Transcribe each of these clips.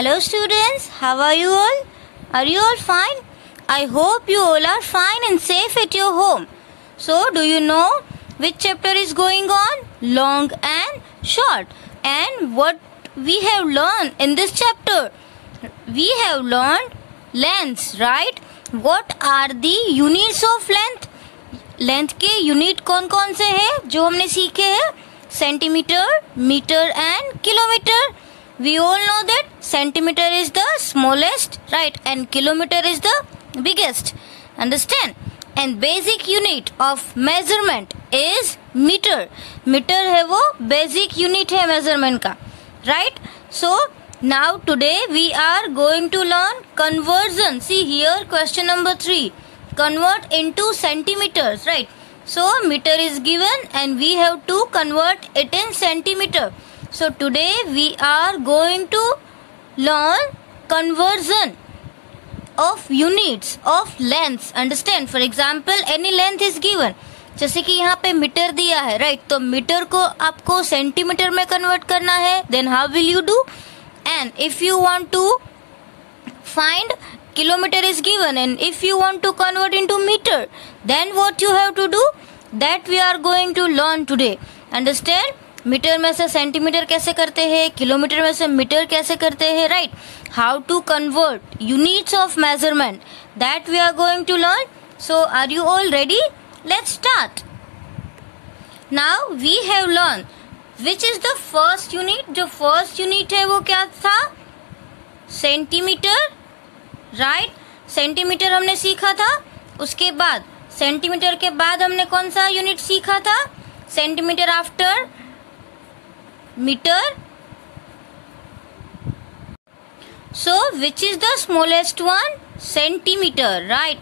Hello students, how are you all? Are you all fine? I hope you all are fine and safe at your home. So, do you know which chapter is going on? Long and short. And what we have learned in this chapter? We have learned lengths, right? What are the units of length? Length के unit कौन कौन से हैं जो हमने सीखे हैं? Centimetre, metre and kilometre. We all know that centimeter is the smallest, right? And kilometer is the biggest. Understand? And basic unit of measurement is meter. Meter है वो basic unit है measurement का, right? So now today we are going to learn conversion. See here question number 3. Convert into centimeters, right? So meter is given and we have to convert it in centimeter. So today we are going to learn conversion of units of lengths. Understand? For example, any length is given. जैसे कि यहाँ पे metre दिया है, right? तो metre को आपको centimetre में कन्वर्ट करना है. Then how will you do? And if you want to find kilometer is given and if you want to convert into meter, then what you have to do? That we are going to learn today. Understand? Metre में से centimetre कैसे करते हैं, kilometre में से metre कैसे करते हैं, right? How to convert units of measurement, that we are going to learn. So are you all ready? Let's start. Now we have learn which is the first unit. जो first unit है वो क्या था? Centimetre, right? Centimetre हमने सीखा था. उसके बाद सेंटीमीटर के बाद हमने कौन सा यूनिट सीखा था? Centimetre after meter. So which is the smallest one? Centimeter, right?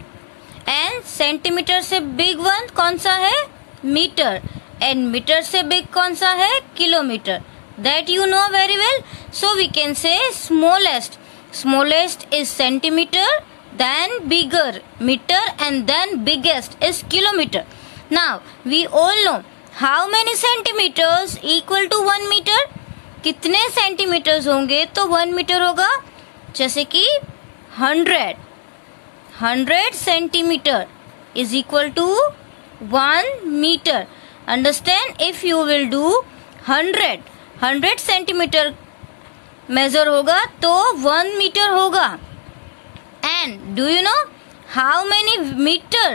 And centimeter से big one कौन सा है? Meter. And meter से big कौन सा है? Kilometer. That you know very well. So we can say smallest. Smallest is centimeter, then bigger meter, and then biggest is kilometer. Now we all know how many centimeters equal to 1 meter? कितने centimetres होंगे तो 1 metre होगा? जैसे कि 100 centimetre is equal to 1 meter. Understand? If you will do 100 centimetre measure होगा तो 1 metre होगा. And do you know how many meter?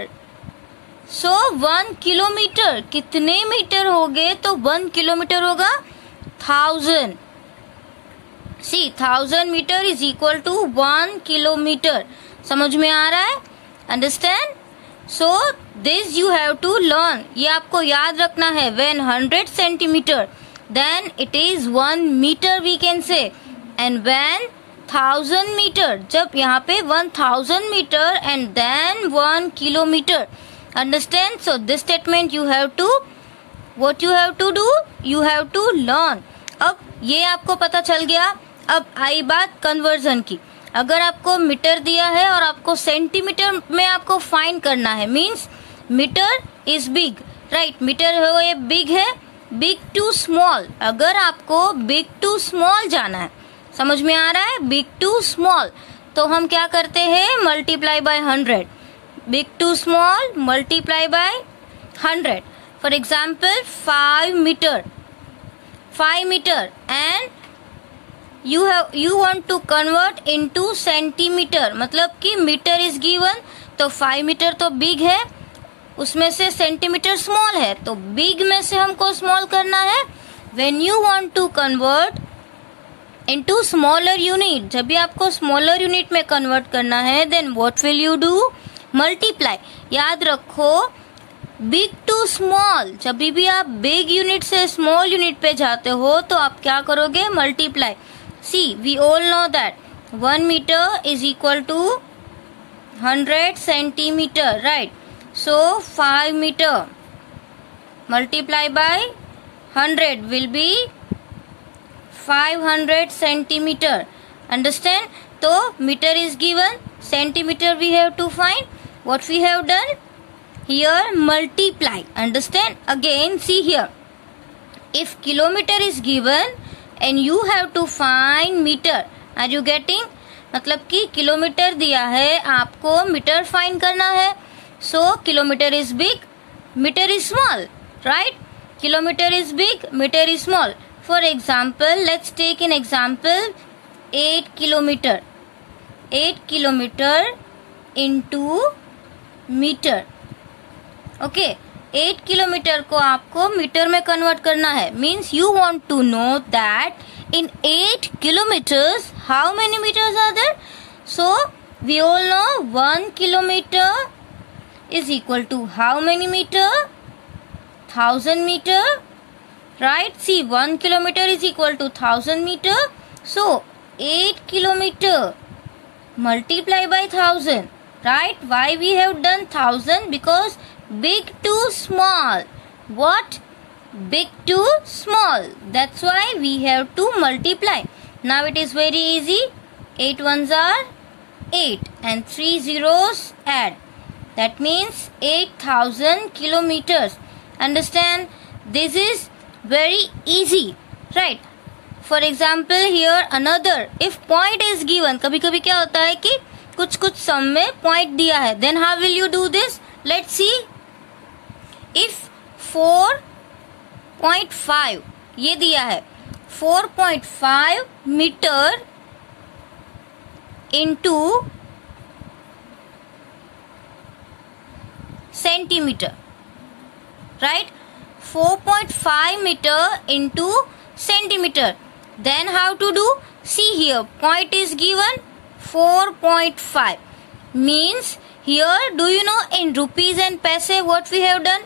So 1 kilometre कितने मीटर हो गए तो 1 किलोमीटर होगा? 1000. See 1000 metre is equal to 1 kilometre. समझ में आ रहा है? Understand? So this you have to learn. ये आपको याद रखना है. When 100 centimetre then it is 1 meter we can say. And when 1000 metre, जब यहाँ पे 1000 metre and then 1 kilometre. Understand? So this statement you have to, what you have to do? You have to learn. अब ये आपको पता चल गया. अब आई बात कन्वर्जन की. अगर आपको मीटर दिया है और आपको सेंटीमीटर में आपको फाइंड करना है, means metre is big, right? Metre है वो ये बिग है, बिग टू स्मॉल. अगर आपको बिग टू स्मॉल जाना है, समझ में आ रहा है? बिग टू स्मॉल तो हम क्या करते हैं? Multiply by 100. Big to small multiply by 100. For example 5 meter and you want to convert into centimeter. मतलब कि मीटर is given तो 5 मीटर तो big है, उसमें से सेंटीमीटर स्मॉल है, तो बिग में से हमको स्मॉल करना है. When you want to convert into smaller unit, जब भी आपको स्मॉलर यूनिट में कन्वर्ट करना है, then what will you do? Multiply. याद रखो बिग टू स्मॉल. जब भी आप बिग यूनिट से स्मॉल यूनिट पे जाते हो तो आप क्या करोगे? Multiply. See we all know that 1 metre is equal to 100 centimetre, right? So 5 metre multiply by 100 will be 500 centimetre. Understand? तो metre is given, centimetre we have to find. What we have done here? Multiply. Understand? Again see here, if kilometer is given and you have to find meter, are you getting? मतलब कि kilometre दिया है, आपको metre find करना है. So kilometre is big, metre is small, right? Kilometre is big, metre is small. For example, let's take an example. 8 kilometre, 8 kilometre into metre. Okay, 8 kilometre को आपको metre में कन्वर्ट करना है. Means you want to know that in 8 kilometers how many meters are there? So we all know 1 kilometer is equal to how many meter? 1000 meter, right? See, 1 kilometer is equal to 1000 meter. So 8 kilometer multiply by 1000, right? Why we have done 1000? Because big to small. What? Big to small. That's why we have to multiply. Now it is very easy. 8 ones are 8 and 3 zeros add. That means 8000 kilometers. Understand? This is very easy, right? For example, here another. If point is given, कभी कभी क्या होता है कि कुछ कुछ सम में point दिया है. Then how will you do this? Let's see. If 4.5 ये दिया है, 4.5 metre into centimetre, right? 4.5 metre into centimetre. Then how to do? See here, point is given 4.5. Means here, do you know in rupees and पैसे what we have done?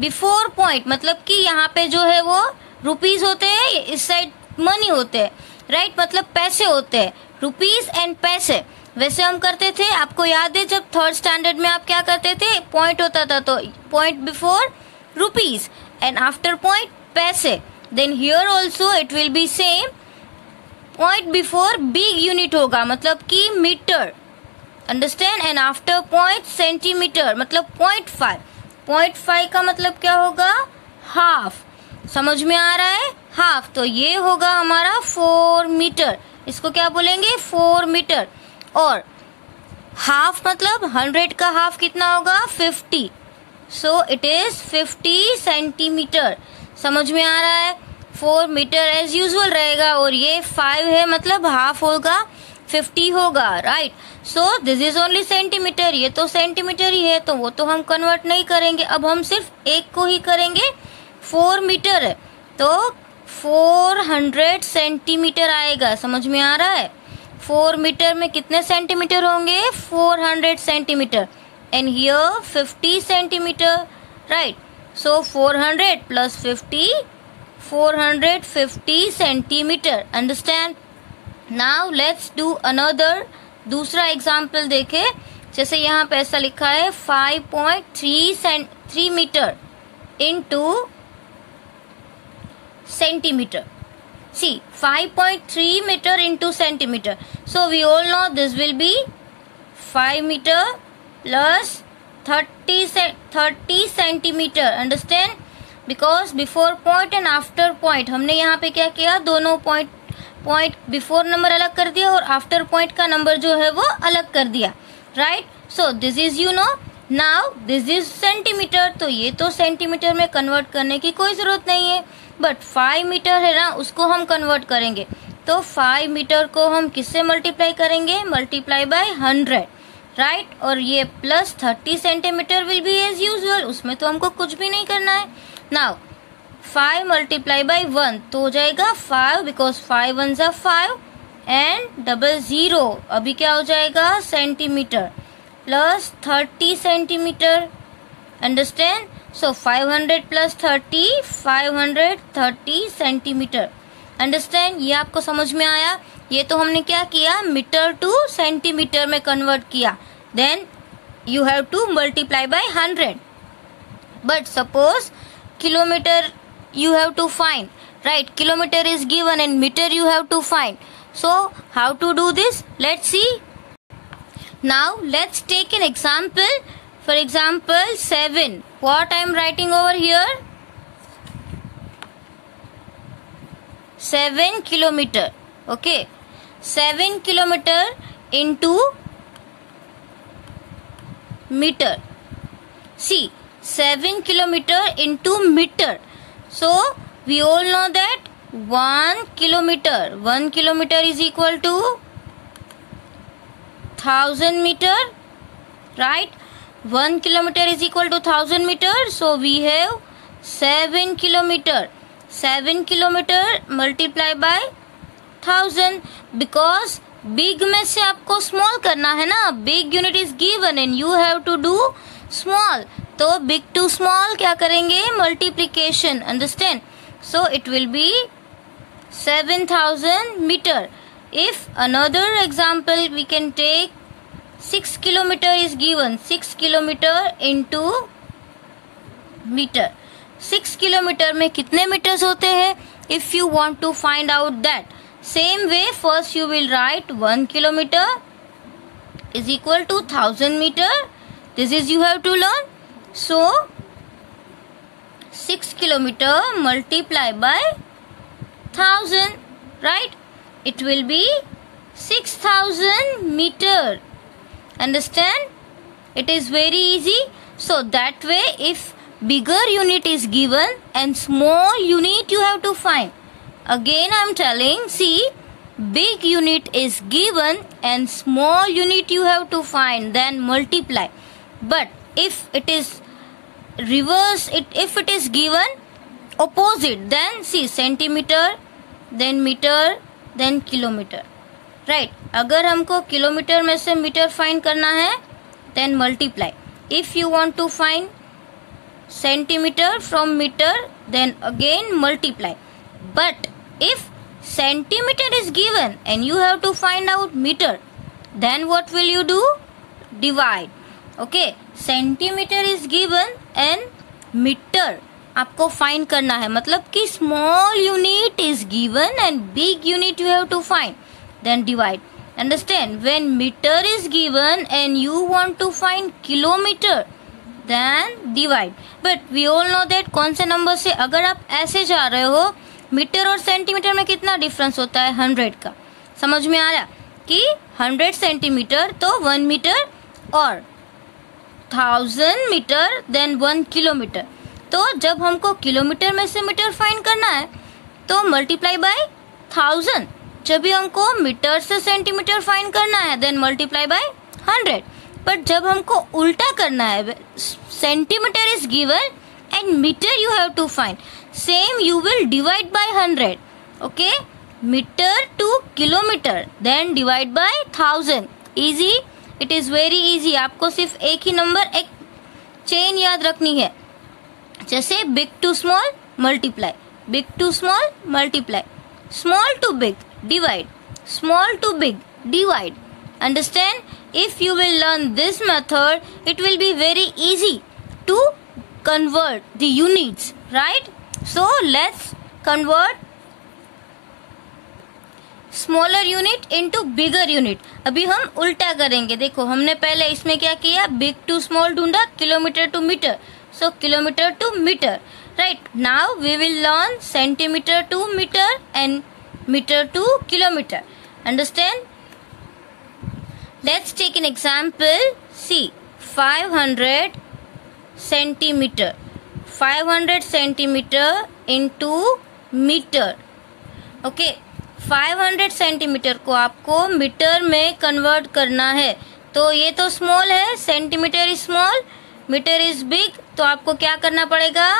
Before point मतलब कि यहाँ पे जो है वो रुपीज होते हैं, इस साइड मनी होते हैं, राइट? मतलब पैसे होते हैं, रुपीज एंड पैसे. वैसे हम करते थे, आपको याद है जब 3rd स्टैंडर्ड में आप क्या करते थे? पॉइंट होता था तो point before rupees and after point paise. Then here also it will be same. Point before big unit होगा मतलब कि metre, understand? And after point centimetre मतलब 0.5. 0.5 का मतलब क्या होगा? हाफ. समझ में आ रहा है? हाफ. तो ये होगा हमारा 4 मीटर. इसको क्या बोलेंगे? 4 मीटर. और हाफ मतलब 100 का हाफ कितना होगा? 50. So it is 50 centimetre. समझ में आ रहा है? 4 मीटर एज यूजुअल रहेगा और ये 5 है मतलब हाफ होगा, 50 होगा, right? So this is only centimetre. ये तो सेंटीमीटर ही है तो वो तो हम कन्वर्ट नहीं करेंगे. अब हम सिर्फ एक को ही करेंगे. 4 मीटर है तो 400 सेंटीमीटर आएगा. समझ में आ रहा है? 4 मीटर में कितने सेंटीमीटर होंगे? 400 centimetre. And here 50 centimetre, right? So 400 plus 50, 450 centimetre. Understand? Now let's do another. दूसरा एग्जाम्पल देखे. जैसे यहाँ पे ऐसा लिखा है 5.3 metre into centimetre. See, 5.3 meter into centimeter. So we all know this will be 5 meter plus 30 centimeter. Understand? Because before point and after point हमने यहाँ पे क्या किया? दोनों point before नंबर अलग कर दिया और after point का नंबर जो है वो अलग कर दिया, right? So this is you know. Now this is centimeter. तो ये तो सेंटीमीटर में कन्वर्ट करने की कोई जरूरत नहीं है. बट 5 मीटर है ना, उसको हम कन्वर्ट करेंगे. तो 5 मीटर को हम किससे मल्टीप्लाई करेंगे? मल्टीप्लाई बाय 100, राइट? और ये plus 30 centimetre will be as usual. उसमें तो हमको कुछ भी नहीं करना है. नाउ 5 मल्टीप्लाई बाय 1 तो हो जाएगा 5 बिकॉज 5 1s are 5 एंड 00 अभी क्या हो जाएगा? Centimetre plus 30 centimetre. Understand? So 500 plus 30, 530 centimetre. Understand? ये आपको समझ में आया? ये तो हमने क्या किया? मीटर टू सेंटीमीटर में कन्वर्ट किया. Then you have to multiply by 100. But suppose kilometre you have to find, right? Kilometer is given and meter you have to find. So how to do this? Let's see. Now let's take an example. For example 7. What I am writing over here? 7 kilometer. Okay. 7 kilometre into meter. See, 7 kilometer into meter. So we all know that 1 kilometer is equal to 1000 meter, right? 1 kilometer is equal to 1000 meter. So we have 7 kilometer. 7 kilometer multiply by 1000, because big में से आपको small करना है ना. Big unit is given and you have to do small. तो big to small क्या करेंगे? Multiplication. Understand? So it will be 7000 metre. If another example we can take 6 kilometre is given. 6 kilometre into metre. 6 kilometre में कितने metres होते हैं? If you want to find out that, same way first you will write 1 kilometer is equal to 1000 meter. This is you have to learn. So 6 kilometer multiply by 1000, right? It will be 6000 meter. Understand? It is very easy. So that way, if bigger unit is given and small unit you have to find. Again I am telling, see, big unit is given and small unit you have to find, then multiply. But if it is reverse, if it is given opposite, then see, centimeter, then meter, then kilometer, right? अगर हमको kilometre में से metre find करना है, then multiply. If you want to find centimeter from meter, then again multiply. But if centimeter is given and you have to find out meter, then what will you do? Divide. Okay, centimeter is given and meter आपको find करना है. मतलब कि small unit is given and big unit you have to find, then divide. Understand? When meter is given and you want to find kilometer, then divide. But we all know that कौन से number से, अगर आप ऐसे जा रहे हो, metre और सेंटीमीटर में कितना डिफरेंस होता है? 100 का. समझ में आया कि 100 सेंटीमीटर तो 1 मीटर, और 1000 मीटर देन 1 किलोमीटर. तो जब हमको किलोमीटर में से मीटर फाइंड करना है तो मल्टीप्लाई बाय 1000. जब भी हमको मीटर से सेंटीमीटर फाइंड करना है देन मल्टीप्लाई बाय 100. बट जब हमको उल्टा करना है, centimetre is given and meter you have to find, same you will divide by 100. Okay, meter to kilometer, then divide by 1000. Easy, it is very easy. आपको सिर्फ एक ही नंबर, एक chain याद रखनी है. जैसे big to small multiply, big to small multiply, small to big divide, small to big divide. Understand? If you will learn this method, it will be very easy to convert the units, right? So let's convert smaller unit into bigger unit. अभी हम उल्टा करेंगे. देखो, हमने पहले इसमें क्या किया? big to small ढूंढा, kilometre to meter. So kilometer to meter, right? Now we will learn centimeter to meter and meter to kilometer. Understand? Let's take an example. See, 500 centimetre. 500 centimetre into metre. Okay, 500 centimetre को आपको metre में convert करना है. तो ये तो small है, centimetre is small, metre is big. तो आपको क्या करना पड़ेगा?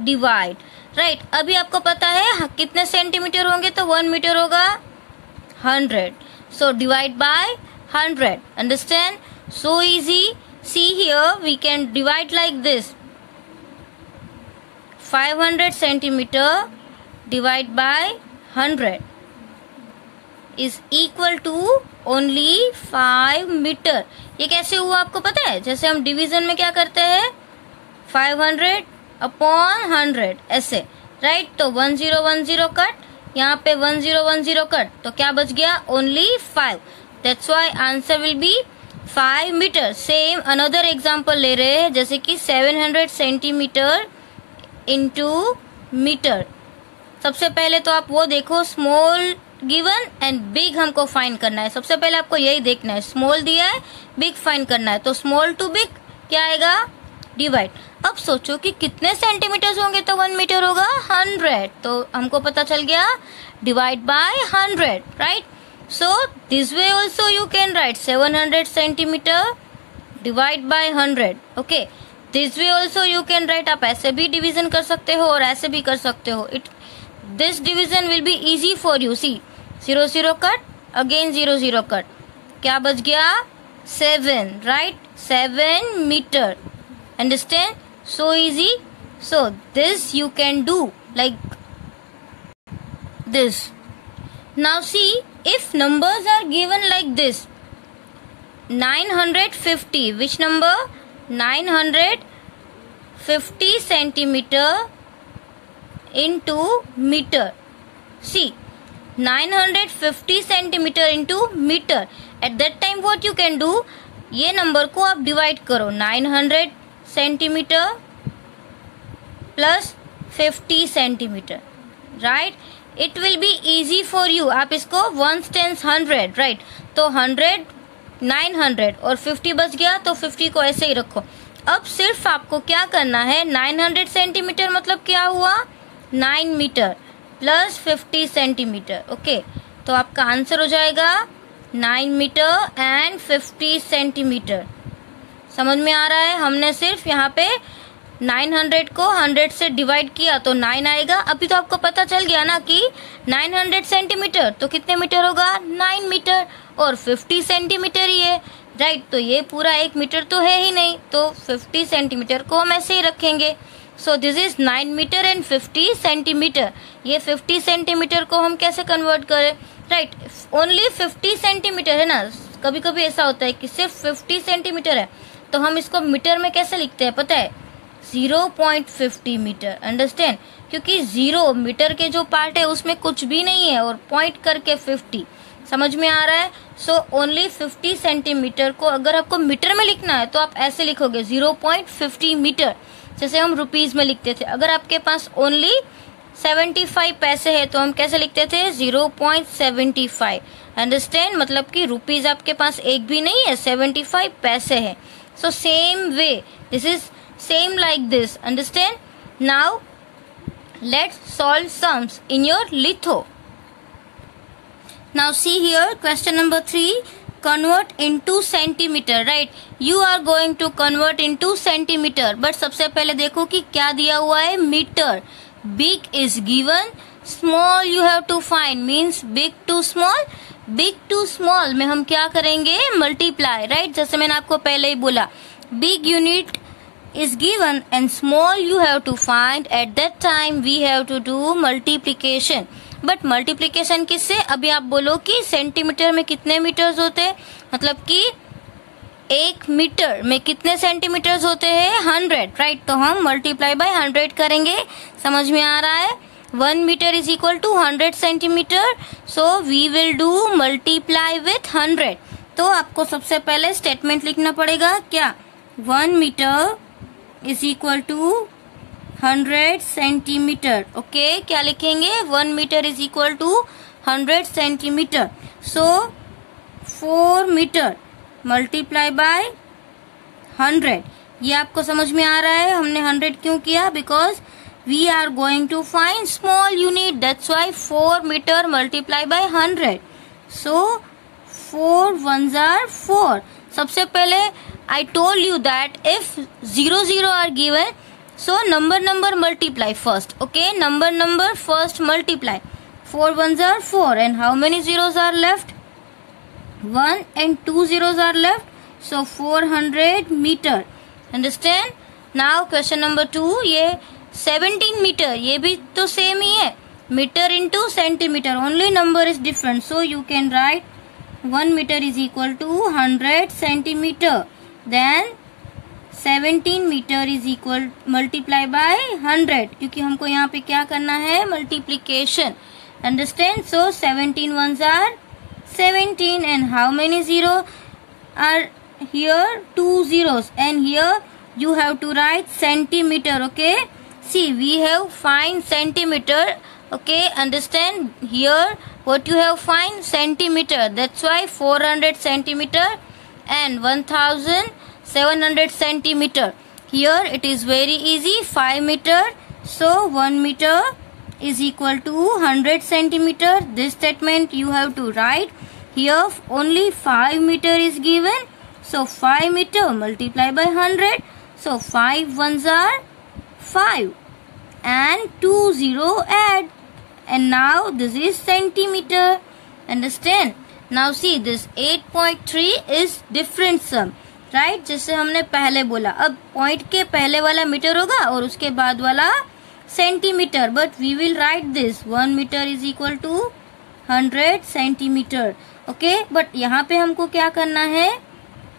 Divide, right? अभी आपको पता है कितने सेंटीमीटर होंगे, तो 1 मीटर होगा 100. So divide by 100. Understand? So easy. See here, we can divide like this. 500 centimeter divide by 100 is equal to only 5 meter. ये कैसे हुआ आपको पता है? जैसे हम डिवीजन में क्या करते हैं? 500 अपॉन 100 ऐसे, राइट? तो 1010 कट, यहाँ पे 1010 कट, तो क्या बच गया? Only 5. That's why answer will be 5 metre. Same another example ले रहे हैं, जैसे कि 700 सेंटीमीटर इंटू मीटर. सबसे पहले तो आप वो देखो, स्मॉल गिवन एंड बिग हमको फाइंड करना है। सबसे पहले आपको यही देखना है, स्मॉल दिया है, बिग फाइंड करना है, तो स्मॉल टू बिग क्या आएगा, डिवाइड। अब सोचो कि कितने सेंटीमीटर होंगे तो 1 मीटर होगा, 100, तो हमको पता चल गया divide by 100, right. So this way also you can right 700 centimetre divide by 100, okay. This way also you can right, आप ऐसे भी डिवीजन कर सकते हो और ऐसे भी कर सकते हो। This division will be easy for you. See 0 0 cut, again 0 0 cut, क्या बच गया 7, right, 7 metre. Understand? So easy. So this you can do like this. Now see, if numbers are given like this, 950, which number, 950 centimeter into meter. See, 950 centimeter into meter. At that time what you can do, ये number को आप divide करो, 900 centimetre plus 50 centimetre, right. It will be easy for you. आप इसको 1 10 100, right, तो 100 900 और 50 बच गया, तो 50 को ऐसे ही रखो। अब सिर्फ आपको क्या करना है, 900 सेंटीमीटर मतलब क्या हुआ, 9 मीटर प्लस 50 सेंटीमीटर, ओके। तो आपका आंसर हो जाएगा 9 मीटर एंड 50 सेंटीमीटर। समझ में आ रहा है, हमने सिर्फ यहाँ पे 900 को 100 से डिवाइड किया तो 9 आएगा। अभी तो आपको पता चल गया ना कि 900 सेंटीमीटर तो कितने मीटर होगा, 9 मीटर, और 50 सेंटीमीटर ही है, राइट। तो ये पूरा 1 मीटर तो है ही नहीं, तो 50 सेंटीमीटर को हम ऐसे ही रखेंगे। So this is 9 metre and 50 centimetre. ये 50 सेंटीमीटर को हम कैसे कन्वर्ट करें, राइट, ओनली 50 सेंटीमीटर है ना। कभी कभी ऐसा होता है कि सिर्फ 50 सेंटीमीटर है, तो हम इसको मीटर में कैसे लिखते हैं पता है, 0.50 मीटर। अंडरस्टैंड, क्योंकि 0 मीटर के जो पार्ट है उसमें कुछ भी नहीं है और पॉइंट करके 50, समझ में आ रहा है। सो ओनली 50 सेंटीमीटर को अगर आपको मीटर में लिखना है तो आप ऐसे लिखोगे 0.50 मीटर, जैसे हम रुपीज में लिखते थे। अगर आपके पास ओनली 75 पैसे है तो हम कैसे लिखते थे, 0.75। अंडरस्टैंड, मतलब कि रुपीज आपके पास एक भी नहीं है, 75 पैसे है। So same way, this is same like this. Understand? Now let's solve sums in your litho. Now see here, question number 3, convert into centimeter, right? You are going to convert into centimeter, but सबसे पहले देखो कि क्या दिया हुआ है, metre. Big is given, small you have to find, means big to small। Big to small में हम क्या करेंगे, मल्टीप्लाई, राइट। जैसे मैंने आपको पहले ही बोला, big unit is given and small you have to find, at that time we have to do multiplication. But multiplication किससे, अभी आप बोलो कि सेंटीमीटर में कितने मीटर्स होते हैं, मतलब कि 1 मीटर में कितने सेंटीमीटर्स होते हैं, 100, राइट। तो हम मल्टीप्लाई बाय 100 करेंगे, समझ में आ रहा है। 1 metre is equal to 100 centimetre, so we will do multiply with 100। तो आपको सबसे पहले स्टेटमेंट लिखना पड़ेगा, क्या, 1 metre is equal to 100 centimetre, okay. क्या लिखेंगे, 1 metre is equal to 100 centimetre. So 4 metre multiply by 100। ये आपको समझ में आ रहा है, हमने 100 क्यों किया, because we are going to find small unit, that's why 4 meter multiply by 100. So 4 ones are 4. सबसे पहले I told you that if 0 0 are given, so number multiply first, okay, number first multiply. 4 ones are 4 and how many zeros are left, 1 and 2 zeros are left, so 400 meter. Understand? Now question number 2, ये 17 metre, ये भी तो same ही है, metre into centimetre, only number is different. So you can write 1 metre is equal to 100 centimetre, then 17 metre is equal multiply by 100, क्योंकि हमको यहाँ पे क्या करना है, multiplication. Understand, so 17 ones are 17 and how many zero are here, 2 zeros, and here you have to write centimeter, okay. See, we have find centimeter, okay. Understand, here what you have find? Centimeter. That's why 400 centimeter and 1700 centimeter. Here it is very easy, 5 meter. So 1 meter is equal to 100 centimeter. This statement you have to write. Here only 5 meter is given. So 5 meter multiply by 100. So 5 ones are 5 and 2 0 add. And now this is centimeter. Understand? Now see this 8.3 is different sum. Right? जैसे हमने पहले बोला, अब point के पहले वाला metre होगा और उसके बाद वाला centimetre. But we will write this 1 metre is equal to 100 centimetre. Okay, but यहाँ पे हमको क्या करना है?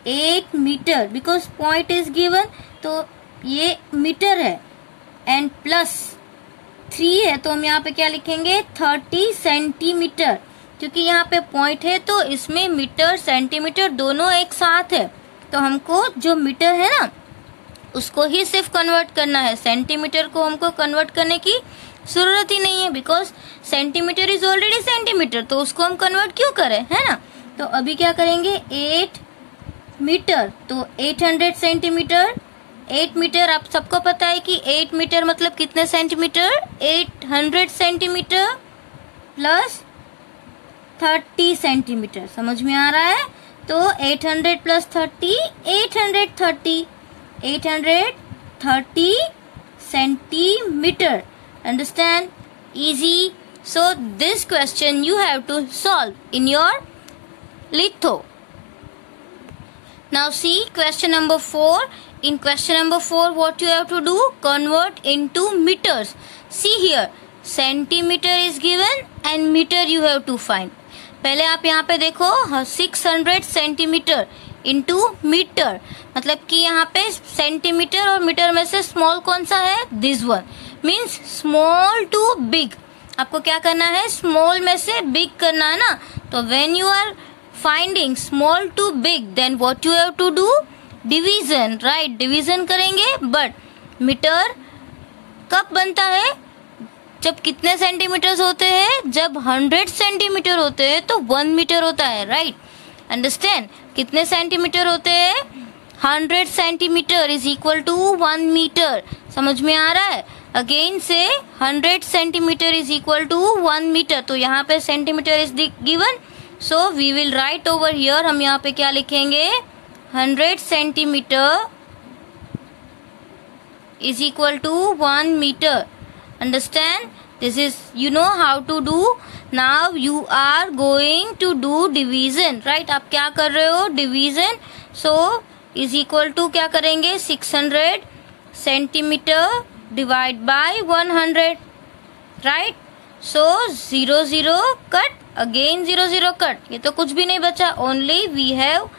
8 metre, because point is given. तो ये मीटर है एंड प्लस 3 है, तो हम यहाँ पे क्या लिखेंगे? 30 सेंटीमीटर. क्योंकि यहाँ पे पॉइंट है तो इसमें मीटर सेंटीमीटर दोनों एक साथ है. तो हमको जो मीटर है ना उसको ही सिर्फ कन्वर्ट करना है. सेंटीमीटर को हमको कन्वर्ट करने की जरूरत ही नहीं है, because centimetre is already centimetre. तो उसको हम कन्वर्ट क्यों करें, है ना? तो अभी क्या करेंगे? 8 मीटर तो 800 सेंटीमीटर. 8 मीटर आप सबको पता है कि 8 मीटर मतलब कितने सेंटीमीटर? 800 centimetre plus 30 centimetre. समझ में आ रहा है? तो 800 plus 30 830 830 centimeter. Understand? Easy. So this question you have to solve in your litho. Now see question number 4. In question number 4 what you have to do? Convert into meters. See here, centimeter is given and meter you have to find. पहले आप यहाँ पे देखो 600 centimetre into metre, मतलब कि यहाँ पे centimetre और मीटर में से स्मॉल कौन सा है? This one. Means small to big. आपको क्या करना है? स्मॉल में से बिग करना है ना. तो when you are finding small to big then what you have to do? Division. Right, division करेंगे. बट मीटर कब बनता है? जब कितने सेंटीमीटर होते हैं? जब 100 सेंटीमीटर होते हैं तो 1 मीटर होता है. Right, understand? कितने सेंटीमीटर होते हैं? 100 centimetre is equal to 1 metre. समझ में आ रहा है? अगेन से 100 centimetre is equal to 1 metre. तो यहाँ पे centimetre is given, so we will write over here. हम यहाँ पे क्या लिखेंगे? 100 centimetre is equal to 1 meter. Understand? This is, you know how to do. Now you are going to do division. Right? आप क्या कर रहे हो? Division. So is equal to क्या करेंगे? 600 centimeter divide by 100. Right? So 0 0 cut. Again 0 0 cut. ये तो कुछ भी नहीं बचा. Only we have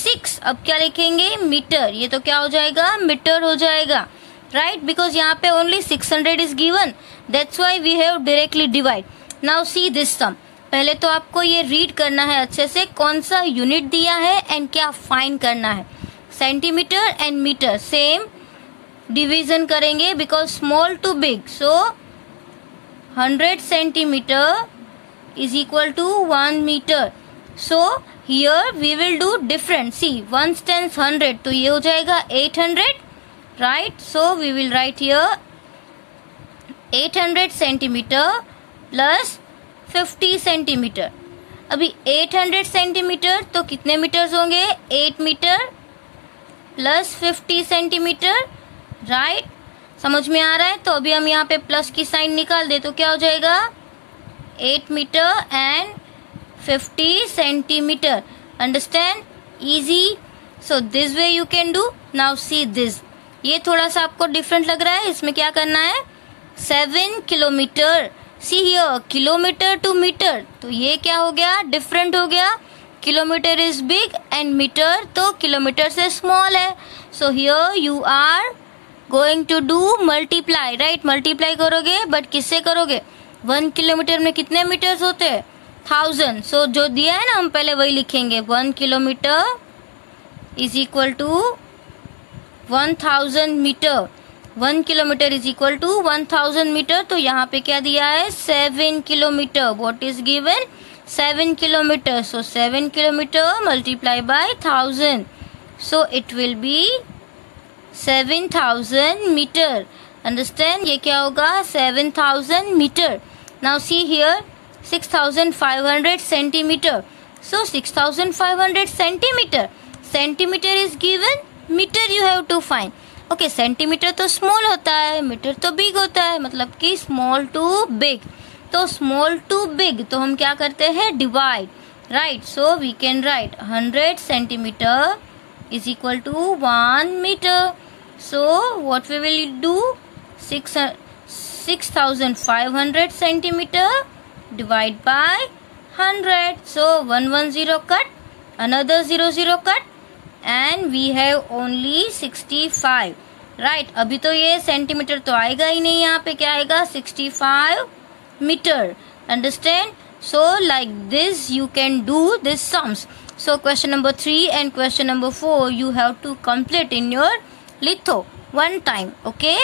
6. अब क्या लिखेंगे? मीटर. ये तो क्या हो जाएगा? मीटर हो जाएगा. राइट, बिकॉज यहाँ पे only 600 is given, that's why we have directly divide. Now see this sum. पहले तो आपको ये रीड करना है अच्छे से, कौन सा यूनिट दिया है एंड क्या फाइंड करना है. Centimetre and metre same division करेंगे because small to big. So 100 centimetre is equal to 1 metre. So here we will do different. See 1 10 100 तो ये हो जाएगा 800. Right, so we will write here 800 centimeter plus 50 centimeter. अभी 800 centimetre तो कितने metres होंगे? 8 metre plus 50 centimetre. Right, समझ में आ रहा है? तो अभी हम यहाँ पे प्लस की साइन निकाल दे तो क्या हो जाएगा? 8 metre and 50 centimetre. Understand? Easy. So this way you can do. Now see this. ये थोड़ा सा आपको डिफरेंट लग रहा है. इसमें क्या करना है? 7 kilometre. See here, kilometre to metre. तो ये क्या हो गया? डिफरेंट हो गया. Kilometre is big and metre तो किलोमीटर से स्मॉल है. So here you are going to do multiply. Right, multiply करोगे, बट किससे करोगे? 1 किलोमीटर में कितने मीटर्स होते हैं? 1000. सो जो दिया है ना हम पहले वही लिखेंगे. 1 kilometre is equal to 1000 metre. 1 kilometre is equal to 1000 metre, तो यहाँ पे क्या दिया है 7 kilometre. What is given 7 kilometre. So 7 kilometre multiply by 1000, so it will be 7000 metre. Understand, ये क्या होगा 7000 metre. Now see here 6500 centimetre. So 6500 centimetre. Centimetre is given, metre you have to find. Okay, centimetre तो small होता है, metre तो big होता है, मतलब कि स्मॉल टू बिग. तो स्मॉल टू बिग तो हम क्या करते हैं divide, right. So we can write 100 centimetre is equal to 1 meter. So what we will do, 6500 centimeter divide by 100. So 110 cut, another 00 cut, and we have only 65. right, अभी तो ये centimetre तो आएगा ही नहीं, यहाँ पे क्या आएगा 65 metre. Understand? So like this you can do these sums. So question number 3 and question number 4 you have to complete in your litho one time. Okay.